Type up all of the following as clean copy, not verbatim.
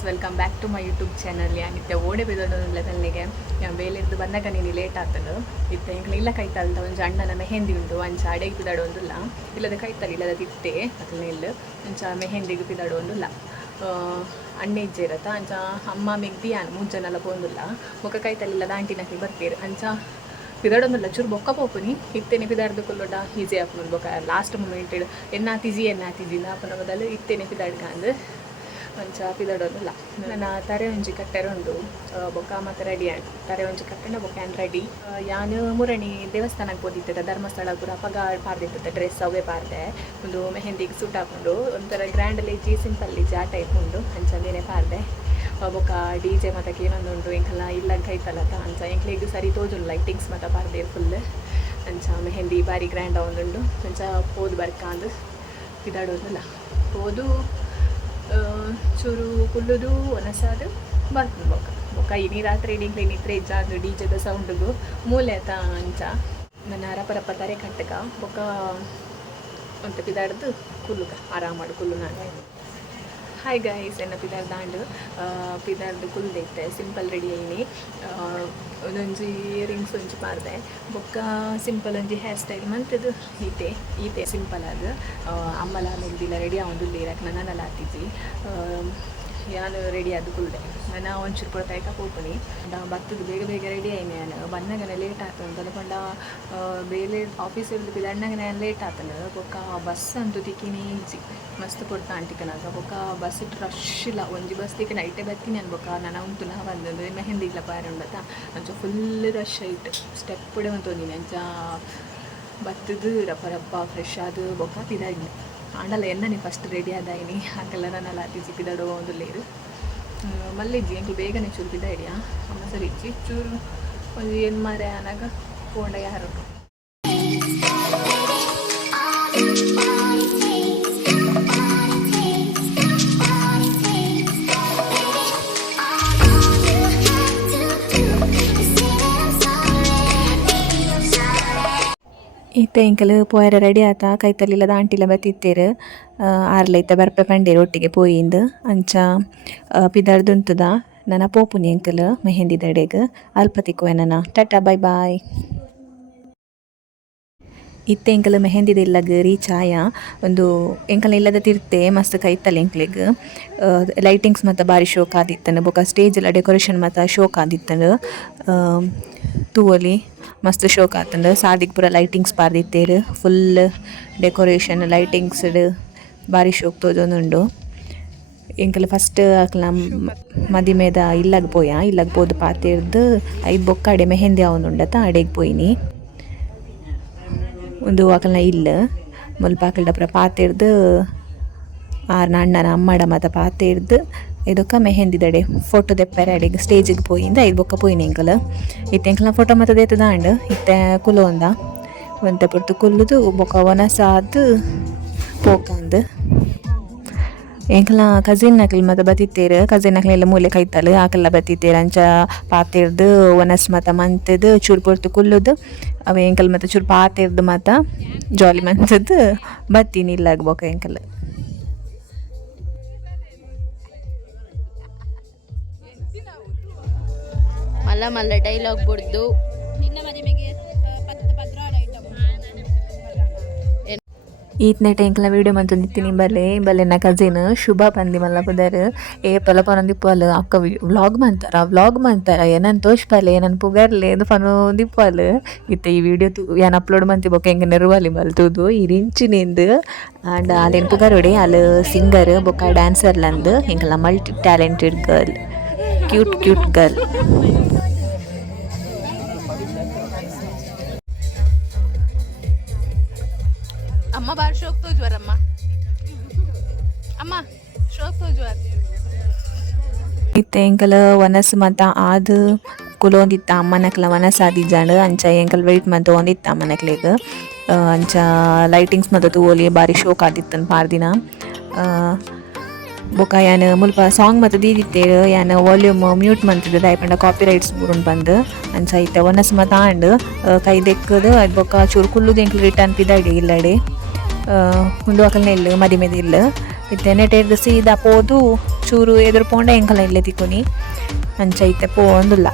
Guys, welcome back to my YouTube channel. ಯಾನಿತ್ತೆ ಓಡೆ ಬಿದ್ದೋಲ್ಲ ತಲೆಗೆ ಬೇಲಿದ್ದು ಬಂದಾಗ ನೀನು ಲೇಟ್ ಆಗ್ತದೆ. ಇತ್ತೆ ಇಂಕ್ಲ ಇಲ್ಲ ಕೈತಲ್ದ ಒಂದು ಅಣ್ಣನ ಮೆಹಂದಿ ಉಂಟು ಅಂಚ ಅಡೆಗೆ ಪಿದಾಡು ಒಂದಿಲ್ಲ, ಇಲ್ಲದ ಕೈತಲ್ಲ ಇಲ್ಲದ ತಿತ್ತೆ ಅಕಲ್ನ ಇಲ್ಲ ಅಂಚ ಮೆಹಂದಿಗೆ ಪಿದಾಡು ಒಂದಿಲ್ಲ. ಅಣ್ಣೆ ಇಜ್ಜೆ ಇರತ್ತ ಅಂಚ ಅಮ್ಮ ಮೆಗ್ದಿ ಆನು ಮುಂಜಾನೆಲ್ಲ ಬಂದಿಲ್ಲ ಮುಖ ಕೈತಲ್ಲ ಇಲ್ಲದ ಆಂಟಿನಕ್ಕೆ ಬರ್ತೀರಿ ಅಂಚ ಪಿದಾಡೊಂದಿಲ್ಲ ಚೂರು ಬೊಕ್ಕ ಪೋಪುನಿ ಇತ್ತೇನೆ ಪಿದಾಡ್ದು ಕೊಲ್ಲೋಡ ಈಸಿ ಹಾಕೊಂಡು ಬೊಕ್ಕ ಲಾಸ್ಟ್ ಮೂಮೆಂಟ್ ಎನ್ನಾತಿಜಿ ಅಪ್ಪನ ಬದಲು ಇತ್ತೇನೆ ಪಿದಾಡ್ಕಂದು ಅಂಚ ಪಿದಾಡೋದಿಲ್ಲ. ನನ್ನ ತರೆ ಒಂಜಿ ಕಟ್ಟೆರ ಉಂಡು ಬೊಕ್ಕ ಮತ್ತು ರೆಡಿ ಆಂಡ್ ತರೆ ಒಂಜಿ ಕಟ್ಟೆನ ಬೊಕ್ಕ ಆ್ಯಂಡ್ ರೆಡಿ. ಯಾನು ಮುರಣಿ ದೇವಸ್ಥಾನಕ್ಕೆ ಹೋದಿರ್ತದೆ, ಧರ್ಮಸ್ಥಳ ಪೂರ ಪಗ ಪಾರ್ದಿರ್ತದೆ ಡ್ರೆಸ್ ಅವೇ ಪಾರ್ದೆ ಒಂದು ಮೆಹಂದಿಗೆ ಸೂಟ್ ಹಾಕೊಂಡು ಒಂಥರ ಗ್ರ್ಯಾಂಡಲ್ಲಿ ಜಿ ಸಿಂಪಲ್ ಇಜ್ಜಿ ಆ ಟೈಪ್ ಉಂಡು ಅಂಚಂದೇನೆ ಪಾರ್ದೆ. ಬೊಕ್ಕ ಡಿ ಜೆ ಮತ್ತು ಏನೊಂದು ಉಂಡು ಎಂಕಲ್ಲ ಇಲ್ಲ ಕೈತಲ್ಲತ್ತ ಅಂಚ ಎಂಕ್ಲಿಗೆ ಸರಿ ತೋಜುಂಡು ಲೈಟಿಂಗ್ಸ್ ಮತ್ತು ಪಾರ್ದೆ ಫುಲ್ ಅಂಚ ಮೆಹಂದಿ ಬಾರಿ ಗ್ರ್ಯಾಂಡ್ ಒಂದುಂಡು ಅಂಚ ಪೋದು ಬರ್ಕಾಂದು ಪಿದಾಡೋದಿಲ್ಲ ಪೋದು ಚೂರು ಕುಲ್ಲುದು ಒನಸಾದು ಬರ್ತದೆ ಬೊಕ್ಕ ಇನಿ ರಾತ್ರಿ ಇಡೀ ನಿದ್ರೆ ಇಜ್ಜಾದು ಡಿ ಜೆದ ಸೌಂಡಿಗೂ ಮೂಲೆ ಆತ ಅಂಚ ನನ್ನ ರಪರಪ್ಪ ತಾರೆ ಕಟ್ಟಕ ಬೊಕ್ಕ ಅಂತ ಪಿದಾಡ್ದು ಕುಲ್ಲುಕ ಆರಾಮ ಮಾಡು ಕುಲ್ಲು ನಾನು. ಹಾಯ್ ಗೈಸ್, ಎನ್ನ ಪಿದಾರ್ದಾಂಡು ಪಿದಾರ್ದು ಕುಲ್ದೈತೆ ಸಿಂಪಲ್ ರೆಡಿ ಆಯ್ನಿ. ಒಂದೊಂಜಿ ಇಯರಿಂಗ್ಸ್ ಒಂಜಿ ಪಾರ್ದೆ ಬೊಕ್ಕ ಸಿಂಪಲ್ ಒಂಜಿ ಹೇರ್ ಸ್ಟೈಲ್ ಮಂತದ್ದು ಈತೆ ಸಿಂಪಲ್ ಅದು ಅಮ್ಮಲ ಮೆಗ್ದಿಲ್ಲ ರೆಡಿ ಆಗೊಂದು ಇರಕ್ಕೆ ನನ್ನಲ್ಲ ಹಾಕಿದ್ವಿ. ನಾನು ರೆಡಿ ಆದ ಕುಲ್ದೆ ನಾನು ಒಂಚೂರು ಕೊಡ್ತಾಯ್ಕ ಹೋಗ್ತೀನಿ ಬರ್ತದ್ದು ಬೇಗ ಬೇಗ ರೆಡಿ ಆಯ್ನಿ. ನಾನು ಬಂದಾಗನೇ ಲೇಟ್ ಆಗ್ತದೆ ಅಂತ ಅಂದ್ಕೊಂಡ ಬೇರೆ ಆಫೀಸ್ ಇರೋದು ಬಿದ್ದಣ್ಣಗನೇ ಲೇಟ್ ಆಗ್ತಾನೆ. ಬೊಕ್ಕ ಬಸ್ ಅಂತೂ ತಿಕ್ಕಿನಿ ಈಜಿ ಮಸ್ತ್ ಕೊಡ್ತಾ ಅಂಟಿಕನಾಗ ಬೊಕ್ಕ ಬಸ್ ಇಟ್ಟು ರಶ್ ಇಲ್ಲ ಒಂಜಿ ಬಸ್ ತಿಕ್ಕ ನೈಟೇ ಬರ್ತೀನಿ ಅನ್ಬೊಕ್ಕ ನಾನು ಉಂಟು ನಾ ಬಂದದ್ದು ಮೆಹಂದಿ ಇಲ್ಲ ಪಾರ ಉಂಡತ್ತ ಅಂಚ ಫುಲ್ ರಶ್ ಆಯ್ತು ಸ್ಟೆಪ್ ಕೂಡ ತೊಂದಿನಿ ಅಂಚ ಬತ್ತದು ರಪ್ಪ ಫ್ರೆಶ್ ಆದು ಬೊಕ್ಕ ಪಿದಾಡಿ ಆಂಡಲ್ಲ ಎನ್ನ ನೀ ಫಸ್ಟ್ ರೆಡಿ ಆದಾಯಿನಿ ಹಾಗೆಲ್ಲ ನನ್ನೆಲ್ಲ ತಿಜಿ ಪಿದಾಡೋ ಒಂದು ಲೇರು ಮಲ್ಲಿಜ್ಜಿ ಎಂಕ್ಲು ಬೇಗನೆ ಚೂರು ಪಿದಾಡಿಯಾ ಅಮ್ಮ ಸರಿ ಇಜ್ಜಿ ಚೂರು ಒಂದು ಏನು ಮಾರೆ ಅನಾಗ ಪೋಂಡ ಯಾರು ಈತ ಎಂಕಲು ಪೋಯರ ರೆಡಿ ಆತ ಕೈತಲ್ಲಿಲ್ಲದ ಆಂಟಿಲ ಬತ್ತಿತ್ತೇರು ಆರ್ಲೈತ ಬರ್ಪೆ ಪಂಡೇರು ಒಟ್ಟಿಗೆ ಪೋಯಿಂದು ಅಂಚ ಪಿದಾರ್ದುಂಟದ ನನ್ನ ಪೋಪುನಿ ಎಂಕಲು ಮೆಹಂದಿ ದಡೆಗೆ ಅಲ್ಪ ತಿಕ್ಕುವೆ ನನ್ನ ಟಾಟಾ ಬಾಯ್ ಬಾಯ್. ಇತ್ತೆ ಎಂಕಲು ಮೆಹಂದಿದ ಇಲ್ಲಗ ರೀಚ್ ಆಯ ಒಂದು ಎಂಕಲ ಇಲ್ಲದ ತಿರ್ತೆ ಮಸ್ತ್ ಕೈತಲ್ಲ ಎಂಕ್ಲಿಗೆ ಲೈಟಿಂಗ್ಸ್ ಮತ್ತು ಬಾರಿ ಶೋಕ್ ಆದಿತ್ತನು ಬೊಕ್ಕ ಸ್ಟೇಜೆಲ್ಲ ಡೆಕೋರೇಷನ್ ಮತ್ತು ಶೋಕ್ ಆದಿತ್ತನು ತೂವಲಿ ಮಸ್ತ್ ಶೋಕ್ ಆತಂದು ಸಾದಿಗೆ ಪೂರ ಲೈಟಿಂಗ್ಸ್ ಪಾರ್ದಿತ್ತೇರು ಫುಲ್ ಡೆಕೋರೇಷನ್ ಲೈಟಿಂಗ್ಸ್ ಬಾರಿ ಶೋಕ್ ತೋಜೊಂದುಂಡು. ಎಂಕಲ್ ಫಸ್ಟ್ ಅಕ್ಲ ಮದಿಮೆದ ಇಲ್ಲಗೆ ಪೋದು ಪಾತಿರ್ದು ಐದು ಬೊಕ್ಕ ಅಡೆ ಮೆಹಂದಿ ಅವನುಂಡತ ಅಡೆಗೆ ಪೋಯಿನಿ ಒಂದು ಅಕಲ್ನ ಇಲ್ಲ ಮುಲ್ಪ ಅಕಲ್ಡ ಪೂರ ಪಾತಿರ್ದು ಆರ್ನ ಅಣ್ಣನ ಅಮ್ಮಡ ಮತ್ತು ಪಾತಿರ್ದು ಇದಕ್ಕೆ ಮೆಹಂದಿ ದಡೆ ಫೋಟೋ ದೆಪ್ಪರೆ ಅಡಿಗೆ ಸ್ಟೇಜಿಗೆ ಪೋಯಿಂದ ಐದು ಬೊಕ್ಕ ಪೋಯಿನಿ ಎಂಕಲ್ ಇತ್ತೆ ಎಂಕಲ್ನ ಫೋಟೋ ಮತ್ತು ದೇತದಾಂಡು ಇತ್ತೆ ಕುಲು ಒಂದ ಒಂತೆ ಪುರ್ತು ಕುಲ್ಲುದು ಬೊಕ್ಕ ಒನಸಾದು ಪೋಕಂದು ಎಂಕಲ್ನ ಕಸಿನ್ ನಕ್ಲಿ ಮತ್ತು ಬತ್ತಿತ್ತೇರು ಕಸಿನ್ ನಕ್ಲೆಲ್ಲ ಮೂಲೆ ಕೈತಲು ಆಕೆಲ್ಲ ಬತ್ತಿತ್ತೇರು ಅಂಚ ಪಾತಿರ್ದು ಒನಸ್ ಮತ್ತು ಮಂತದ್ದು ಚೂರು ಪುರ್ತು ಕುಲ್ಲುದು ಅವ ಎಂಕಲ್ ಮತ್ತು ಚೂರು ಪಾತಿರ್ದು ಮತ್ತು ಜಾಲಿ ಮಂತದ್ದು ಬತ್ತೀನಿ ಇಲ್ಲಾಗ ಬೊಕ್ಕ ಎಂಕಲ್ ಮಲ್ಲ ಮಲ್ಲ ಡೈಲಾಗ್ ಬಡ್ದು ಈತ್ನೆಟ ಎಂಕಲ ವೀಡಿಯೋ ಮಂತು ನಿತ್ತೀನಿ ಬಲ್ಲೆ ನಾ ಕಸಿನ್ ಶುಭ ಪಂದಿ ಮಲ್ಲ ಪುದರ್ ಪಲ ಪನೊಂದಿಪ್ಪಲು ಅಕ್ಕ ವ್ಲಾಗ್ ಮಂತಾರ ಏನನ್ನು ತೋಚ್ಪಲೆ ಏನನ್ನು ಪುಗರ್ಲೆ ಇದು ಪನೋ ದಿಪ್ಪಲು ಇತ್ತೆ ಈ ವಿಡಿಯೋ ಏನು ಅಪ್ಲೋಡ್ ಮಂತಿ ಬೊಕ್ಕ ಹೆಂಗೆ ನೆರವಲ್ಲಿ ಬಲ್ತುದು ಈ ರಿಂಚಿನಿಂದು ಆ್ಯಂಡ್ ಅದೇನು ಪುಗರುಡೆ ಅಲ್ಲಿ ಸಿಂಗರ್ ಬೊಕ್ಕ ಡ್ಯಾನ್ಸರ್ಲಂದು ಹೆಂಗಲ್ಲ multi talented girl cute girl. ಅಮ್ಮ ಬಾರಿ ಶೋಕ್ ತೋಜುವರಮ್ಮ ಅಮ್ಮ ಶೋಕ್ ತೋಜುವರ್ ಇತ್ತೆ ಎಂಕಲ್ ವನಸ್ ಮತ್ತು ಆದು ಕುಲೊಂದಿತ್ತ ಅಮ್ಮನಕ್ಲ ವನಸ್ ಆದಿಜ್ಜಾಂಡು ಅಂಚ ಎಂಕಲ್ ವೆಯ್ಟ್ ಮತ್ತು ಒಂದಿತ್ತ ಅಮ್ಮನಕ್ಲೆಗ್ ಅಂಚ ಲೈಟಿಂಗ್ಸ್ ಮತ್ತು ತೂವೊಲಿ ಬಾರಿ ಶೋಕ್ ಆದಿತ್ತನು ಪಾರ್ದಿನ ಬೊಕ್ಕ ಯಾನು ಮುಲ್ಪ ಸಾಂಗ್ ಮತ್ತು ದೀದಿತ್ತೇರು ಯಾನು ವಾಲ್ಯೂಮ್ ಮ್ಯೂಟ್ ಮಂತಿದ್ದು ದಯಪಂಡ ಕಾಪಿ ರೈಟ್ಸ್ ಬುರುಂಡು ಬಂದು ಅಂಚ ಇತ್ತೆ ಒನಸ್ ಮತ್ತು ಆಂಡು ಕೈ ದೆಕ್ಕದು ಅದು ಬೊಕ್ಕ ಚೂರು ಕುಲ್ಲುದು ಎಂಕ್ಲು ರಿಟರ್ನ್ ಪಿದಾಡಿ ಇಲ್ಲಡೆ ಮುಂದು ಅಕಲ್ನ ಇಲ್ಲ ಮದಿಮೆದ ಇಲ್ಲ ಇತ್ತೆ ನೆಟೆರ್ದು ಸೀದಾ ಪೋದು ಚೂರು ಎದುರು ಪೋಂಡ ಎಂಕಲ ಇಲ್ಲೇ ತಿಕ್ಕೊನಿ ಅಂಚ ಐತೆ ಪೋಂದುಲ್ಲ.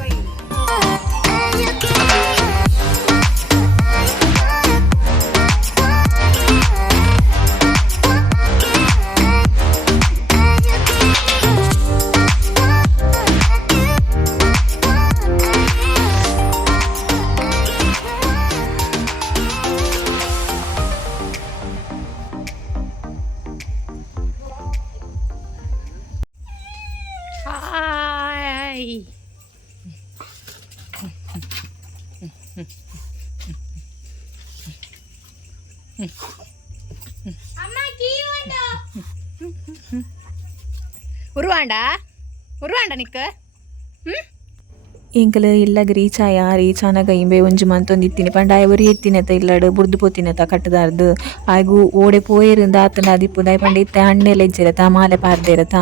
ಹಾಯ್ ಉರುವಾಂಡ ನಿಕ್ಕ ಇಂಕಲು ಇಲ್ಲಾಗ ರೀಚಾನಾಗ ಇಂಬೆ ಒಂಜಿ ಮಂತೊಂದಿತ್ತಿನಿ ಪಂಡ ಒರಿ ಎತ್ತಿನತ ಇಲ್ಲಡು ಬುರ್ದು ಪೋತಿನತ ಕಟ್ಟದಾರ್ದು ಆಯ್ಗು ಓಡೆ ಪೋಯರಿಂದ ಆತನ ಅದಿಪ್ಪುದಾಯ್ ಪಂಡ ಇತ್ತೆ ಹಣ್ಣೆಲ್ಲ ಇಜ್ಜಿರತ ಮಾಲೆ ಪಾರ್ದಿರತ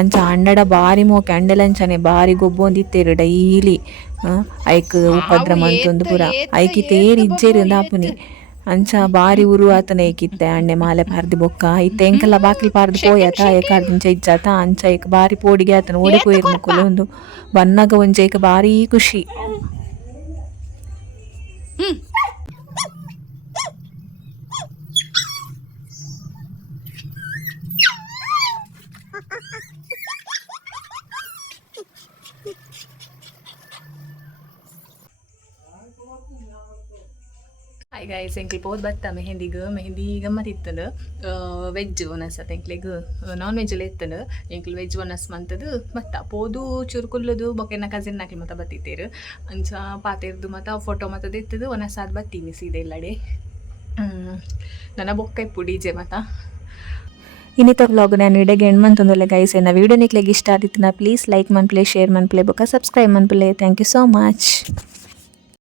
ಅಂಚ ಹಣ್ಣಡ ಬಾರಿ ಮೋಕೆ ಹಣ್ಣೆಲಂಚನೆ ಬಾರಿ ಗೊಬ್ಬೊಂದಿತ್ತೇರು ಡೈಲಿ ಐಕ್ ಉಪದ್ರ ಮಂತೊಂದು ಪೂರ ಐಕಿ ತೇರು ಇಜ್ಜೇರಿಂದ ಆಪುನಿ ಅಂಚ ಬಾರಿ ಉರು ಆತನ ಏಕಿತ್ತೆ ಅಣ್ಣೆ ಮಾಲೆ ಪಾರ್ದಿ ಬೊಕ್ಕ ಇತ್ತೆ ಎಂಕಲ್ಲ ಬಾಕಿಲ್ ಪಾರ್ದು ಪೋಯತ ಏಕಾರ್ದಿಂಚ ಇಜ್ಜಾತ ಅಂಚ ಏಕ ಬಾರಿ ಪೋಡಿಗೆ ಆತನ ಓಡಿ ಪೋಯಿರ್ ಮುಕ್ಕಲು ಒಂದು ಬನ್ನಾಗ ಒಂಜ ಏಕ ಬಾರಿ ಖುಷಿ. ಹಾಯ್ ಗೈಸ್ ಎಂಕ್ಲಿ ಪೋದು ಬತ್ತ ಮೆಹಂದಿ ಗಮ್ಮತ್ ಇತ್ತಂದು ವೆಜ್ ಒನಸತ್ ಎಂಕ್ಲಿಗ್ ನಾನ್ ವೆಜ್ಜಲ್ಲಿ ಇತ್ತಂದು ಎಂಕ್ಲಿ ವೆಜ್ ಒನಸ್ ಮಂತದು ಬತ್ತ ಪೋದು ಚುರುಕುಲ್ಲದು ಬೊಕೆನ ಕಸಿನ್ ನಾಕ್ಲಿ ಮತ್ತ ಬತ್ತಿತ್ತೇರು ಅಂಚ ಪಾತೆರ್ದು ಮತ್ತ ಫೋಟೋ ಮತ್ತದು ಇತ್ತದು ಒನಸಾದ್ ಬತ್ತೀನಿ ಸೀದೆ ಇಲ್ಲಡೆ ನನ್ನ ಬೊಕ್ಕ ಇಪ್ಪು ಡಿಜೆ ಮತ್ತ ಇನ್ನಿತ ವ್ಲಾಗ್ ನಾನು ಇಡೆಗೆ ಎಂಡ್ ಮಂತೊಂದುಲ್ಲೆ ಗೈಸ್ ಎನ್ನ ವಿಡಿಯೋ ನಿಕ್ಲೆಗ್ ಇಷ್ಟ ಆದಿತ್ತಿನ ಪ್ಲೀಸ್ ಲೈಕ್ ಮನ್ಪ್ಲೆ ಶೇರ್ ಮನ್ಪ್ಲೆ ಬೊಕ್ಕ ಸಬ್ಸ್ಕ್ರೈಬ್ ಮನ್ಪ್ಲೆ ಥ್ಯಾಂಕ್ ಯು ಸೋ ಮಚ್.